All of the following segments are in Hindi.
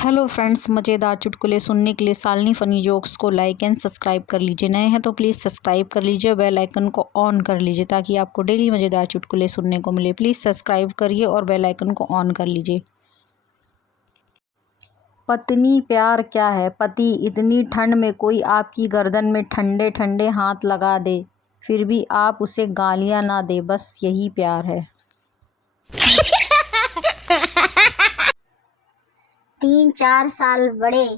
हेलो फ्रेंड्स, मज़ेदार चुटकुले सुनने के लिए शालिनी फ़नी जोक्स को लाइक एंड सब्सक्राइब कर लीजिए। नए हैं तो प्लीज़ सब्सक्राइब कर लीजिए, बेल आइकन को ऑन कर लीजिए ताकि आपको डेली मज़ेदार चुटकुले सुनने को मिले। प्लीज़ सब्सक्राइब करिए और बेल आइकन को ऑन कर लीजिए। पत्नी प्यार क्या है? पति, इतनी ठंड में कोई आपकी गर्दन में ठंडे ठंडे हाथ लगा दे, फिर भी आप उसे गालियाँ ना दे, बस यही प्यार है। 3-4 साल बड़े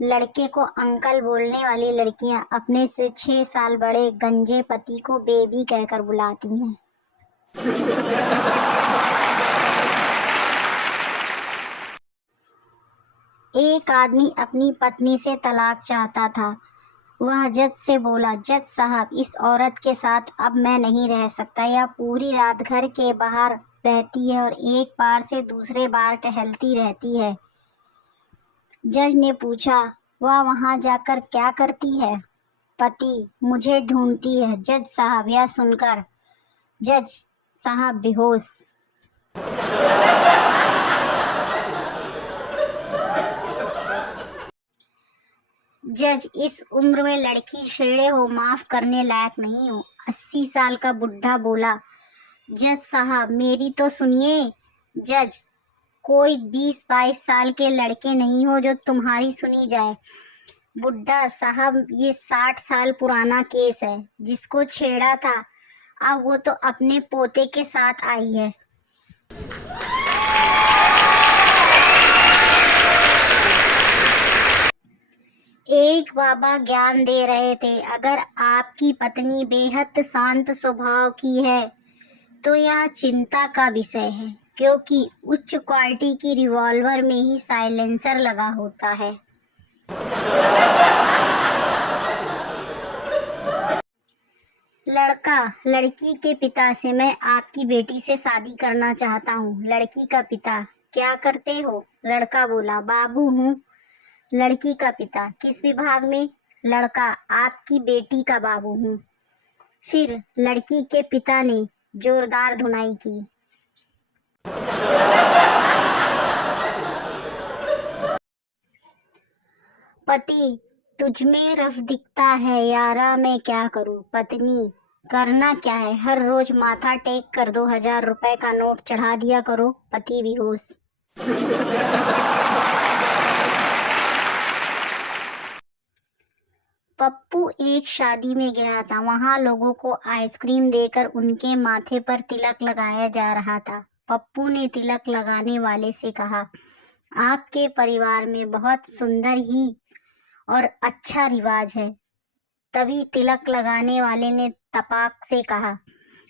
लड़के को अंकल बोलने वाली लड़कियां अपने से 6 साल बड़े गंजे पति को बेबी कहकर बुलाती हैं। एक आदमी अपनी पत्नी से तलाक चाहता था। वह जज से बोला, जज साहब, इस औरत के साथ अब मैं नहीं रह सकता। यह पूरी रात घर के बाहर रहती है और एक बार से दूसरे बार टहलती रहती है। जज ने पूछा, वह वहां जाकर क्या करती है? पति, मुझे ढूंढती है। जज साहब यह सुनकर जज साहब बेहोश। जज, इस उम्र में लड़की छेड़े हो, माफ करने लायक नहीं हो। 80 साल का बुढ़ा बोला, जज साहब मेरी तो सुनिए। जज, कोई 20-22 साल के लड़के नहीं हो जो तुम्हारी सुनी जाए। बुड्ढा साहब, ये 60 साल पुराना केस है। जिसको छेड़ा था अब वो तो अपने पोते के साथ आई है। एक बाबा ज्ञान दे रहे थे, अगर आपकी पत्नी बेहद शांत स्वभाव की है तो यह चिंता का विषय है, क्योंकि उच्च क्वालिटी की रिवॉल्वर में ही साइलेंसर लगा होता है। लड़का लड़की के पिता से, मैं आपकी बेटी से शादी करना चाहता हूँ। लड़की का पिता, क्या करते हो? लड़का बोला, बाबू हूँ। लड़की का पिता, किस विभाग में? लड़का, आपकी बेटी का बाबू हूँ। फिर लड़की के पिता ने जोरदार धुनाई की। पति, तुझमें रफ दिखता है यारा, मैं क्या करूं? पत्नी, करना क्या है, हर रोज माथा टेक कर 2000 रुपए का नोट चढ़ा दिया करो। पति बेहोश। पप्पू एक शादी में गया था। वहां लोगों को आइसक्रीम देकर उनके माथे पर तिलक लगाया जा रहा था। पप्पू ने तिलक लगाने वाले से कहा, आपके परिवार में बहुत सुंदर ही और अच्छा रिवाज है। तभी तिलक लगाने वाले ने तपाक से कहा,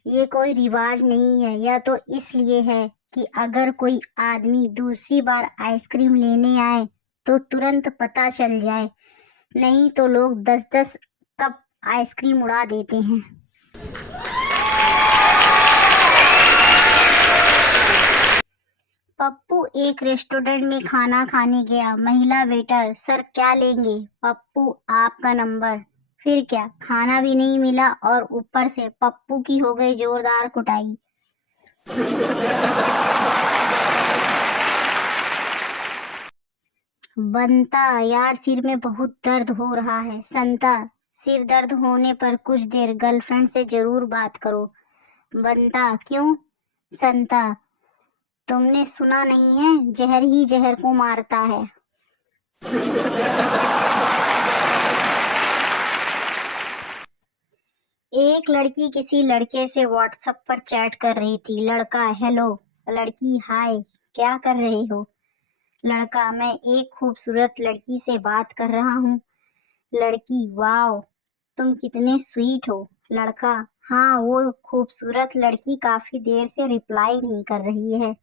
ये कोई रिवाज नहीं है, यह तो इसलिए है कि अगर कोई आदमी दूसरी बार आइसक्रीम लेने आए तो तुरंत पता चल जाए, नहीं तो लोग 10-10 कप आइसक्रीम उड़ा देते हैं। पप्पू एक रेस्टोरेंट में खाना खाने गया। महिला वेटर, सर क्या लेंगे? पप्पू, आपका नंबर। फिर क्या, खाना भी नहीं मिला और ऊपर से पप्पू की हो गई जोरदार कुटाई। बनता, यार सिर में बहुत दर्द हो रहा है। संता, सिर दर्द होने पर कुछ देर गर्लफ्रेंड से जरूर बात करो। बनता, क्यों? संता, तुमने सुना नहीं है, जहर ही जहर को मारता है। एक लड़की किसी लड़के से व्हाट्सएप पर चैट कर रही थी। लड़का, हेलो। लड़की, हाय, क्या कर रहे हो? लड़का, मैं एक खूबसूरत लड़की से बात कर रहा हूँ। लड़की, वाओ, तुम कितने स्वीट हो। लड़का, हाँ, वो खूबसूरत लड़की काफी देर से रिप्लाई नहीं कर रही है।